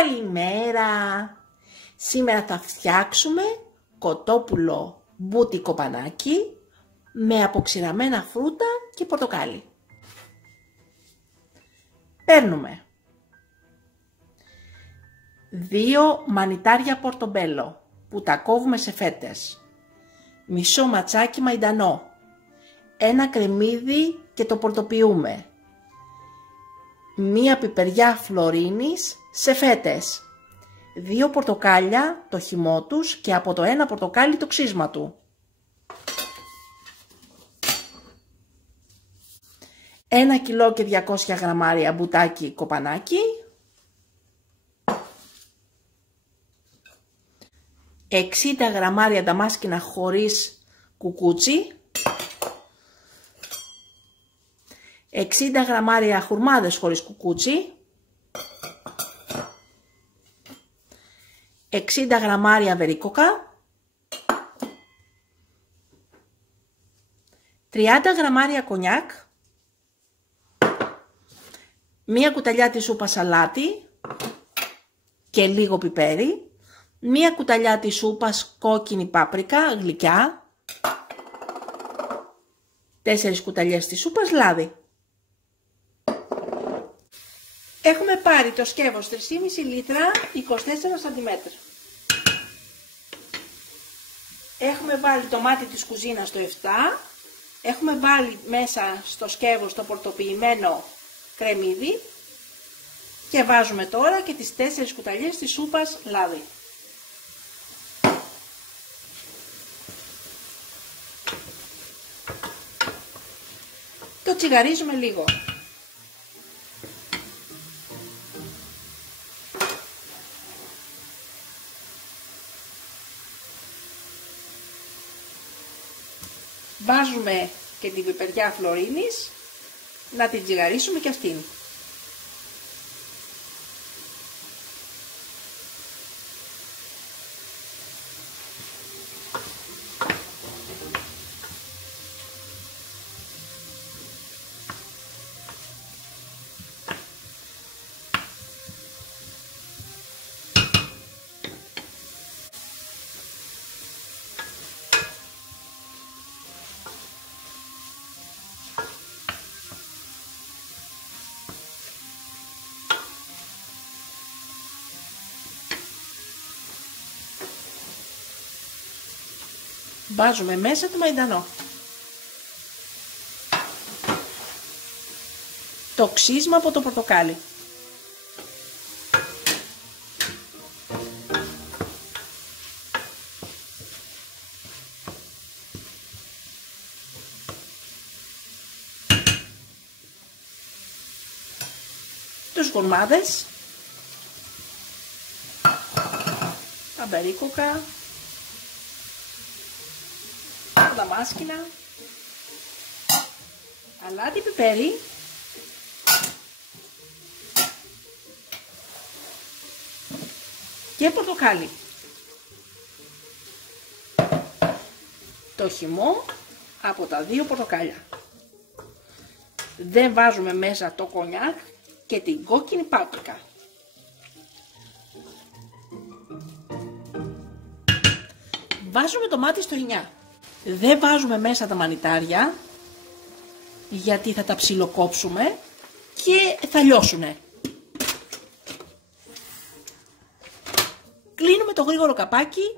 Καλημέρα! Σήμερα θα φτιάξουμε κοτόπουλο μπούτι κοπανάκι με αποξηραμένα φρούτα και πορτοκάλι. Παίρνουμε 2 μανιτάρια πορτομπέλο που τα κόβουμε σε φέτες, μισό ματσάκι μαϊντανό, 1 κρεμμύδι και το πορτοποιούμε, 1 πιπεριά φλωρίνης σε φέτες, 2 πορτοκάλια το χυμό τους και από το 1 πορτοκάλι το ξύσμα του, 1 κιλό και 200 γραμμάρια μπουτάκι κοπανάκι, 60 γραμμάρια δαμάσκηνα χωρίς κουκούτσι, 60 γραμμάρια χουρμάδες χωρίς κουκούτσι, 60 γραμμάρια βερίκοκα, 30 γραμμάρια κονιάκ, 1 κουταλιά της σούπας σαλάτι και λίγο πιπέρι, 1 κουταλιά της σούπας κόκκινη πάπρικα γλυκιά, 4 κουταλιές της σούπας λάδι. Έχουμε πάρει το σκεύος 3,5 λίτρα 24 cm. Έχουμε βάλει το μάτι της κουζίνας στο 7. Έχουμε βάλει μέσα στο σκεύος το πορτοποιημένο κρεμμύδι και βάζουμε τώρα και τις 4 κουταλιές της σούπας λάδι. Το τσιγαρίζουμε λίγο. Βάζουμε και την πιπεριά φλωρίνης, να την τσιγαρίσουμε και αυτήν. Βάζουμε μέσα το μαϊντανό, το ξύσμα από το πορτοκάλι, τους χουρμάδες, τα μπερίκοκα, δαμάσκηνα, αλάτι, πιπέρι, και πορτοκάλι. Το χυμό από τα 2 πορτοκάλια. Δεν βάζουμε μέσα το κονιάκ και την κόκκινη πάπρικα. Βάζουμε το μάτι στο 9. Δεν βάζουμε μέσα τα μανιτάρια γιατί θα τα ψιλοκόψουμε και θα λιώσουνε. Κλείνουμε το γρήγορο καπάκι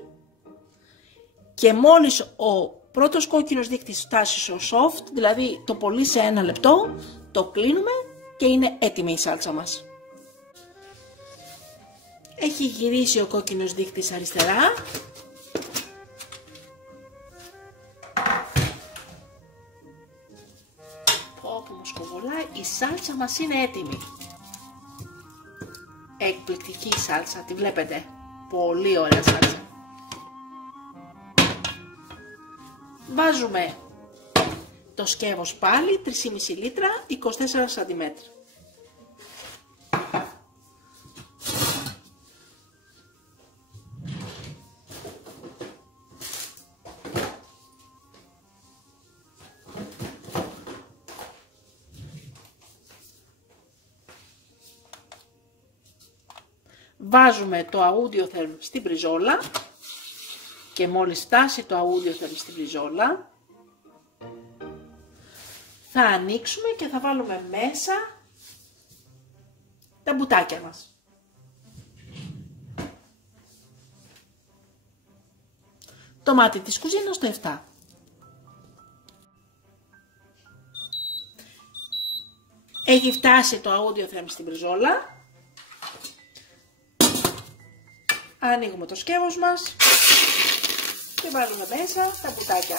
και μόλις ο πρώτος κόκκινος δείκτης φτάσει στο soft, δηλαδή το πολύ σε 1 λεπτό, το κλείνουμε και είναι έτοιμη η σάλτσα μας. Έχει γυρίσει ο κόκκινος δείκτης αριστερά. Όπου μου σκοβολάει, η σάλτσα μας είναι έτοιμη. Εκπληκτική η σάλτσα, τη βλέπετε. Πολύ ωραία σάλτσα. Βάζουμε το σκεύος πάλι, 3,5 λίτρα, 24 cm. Βάζουμε το Audiotherm στην πριζόλα και μόλις φτάσει το Audiotherm στην πριζόλα θα ανοίξουμε και θα βάλουμε μέσα τα μπουτάκια μας. Το μάτι της κουζίνας στο 7. Έχει φτάσει το Audiotherm στην πριζόλα. Ανοίγουμε το σκεύος μας και βάζουμε μέσα τα μπουτάκια.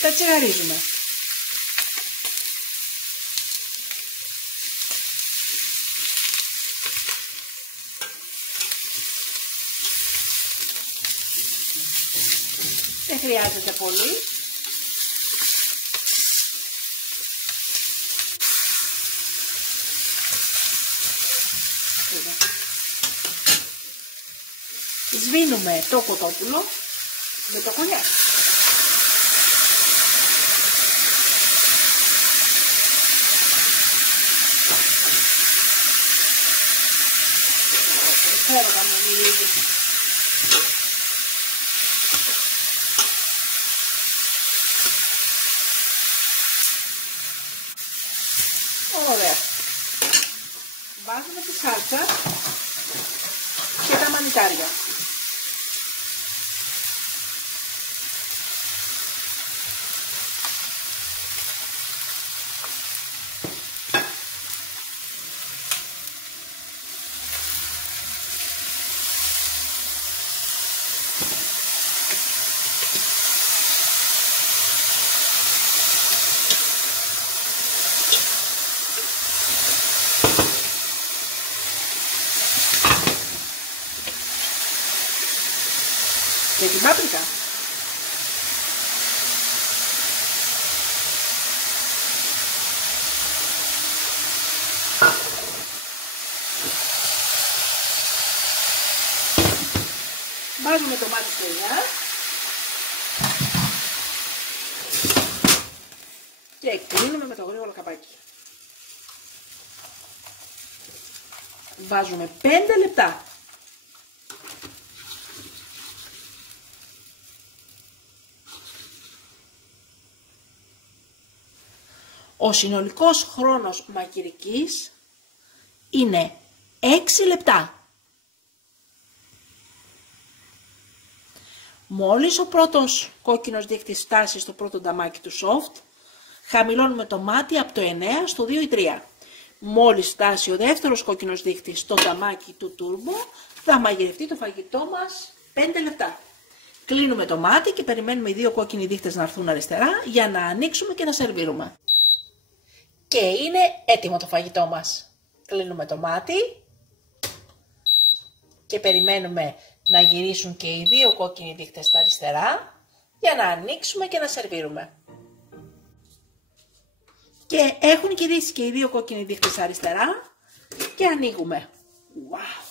Τα τσιγαρίζουμε. Δεν χρειάζεται πολύ. Σβήνουμε το κοτόπουλο με το κονιάκ. Υπέροχα με μυρίζει. Ωραία. Βάζουμε τη σάλτσα και τα μανιτάρια. Και την πάπρικα. Βάζουμε το μάτι στο ελιά και κλείνουμε με το γρήγορο καπάκι. Βάζουμε 5 λεπτά. Ο συνολικός χρόνος μαγειρικής είναι 6 λεπτά. Μόλις ο πρώτος κόκκινος δείκτης φτάσει στο πρώτο νταμάκι του soft, χαμηλώνουμε το μάτι από το 9 στο 2 ή 3. Μόλις φτάσει ο δεύτερος κόκκινος δείκτης στο νταμάκι του turbo, θα μαγειρευτεί το φαγητό μας 5 λεπτά. Κλείνουμε το μάτι και περιμένουμε οι δύο κόκκινοι δείκτες να έρθουν αριστερά για να ανοίξουμε και να σερβίρουμε. Και είναι έτοιμο το φαγητό μας. Κλείνουμε το μάτι και περιμένουμε να γυρίσουν και οι δύο κόκκινοι δείκτες στα αριστερά για να ανοίξουμε και να σερβίρουμε. Και έχουν γυρίσει και οι δύο κόκκινοι δείκτες στα αριστερά και ανοίγουμε. Wow!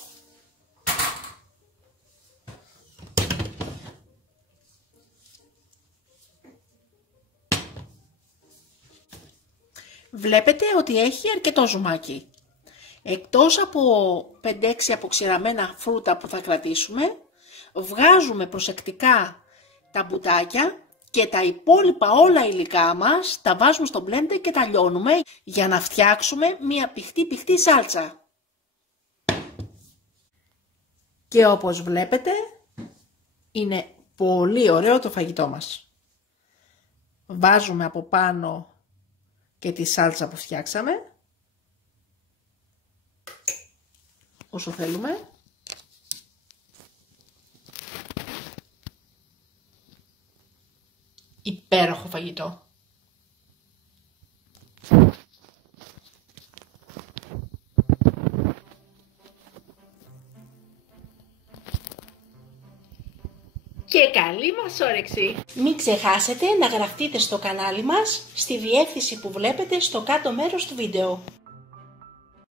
Βλέπετε ότι έχει αρκετό ζουμάκι. Εκτός από 5-6 αποξηραμένα φρούτα που θα κρατήσουμε, βγάζουμε προσεκτικά τα μπουτάκια και τα υπόλοιπα όλα υλικά μας τα βάζουμε στο μπλέντερ και τα λιώνουμε για να φτιάξουμε μια πηχτή σάλτσα. Και όπως βλέπετε είναι πολύ ωραίο το φαγητό μας. Βάζουμε από πάνω και τη σάλτσα που φτιάξαμε, όσο θέλουμε. Υπέροχο φαγητό. και καλή μας όρεξη! Μην ξεχάσετε να γραφτείτε στο κανάλι μας στη διεύθυνση που βλέπετε στο κάτω μέρος του βίντεο.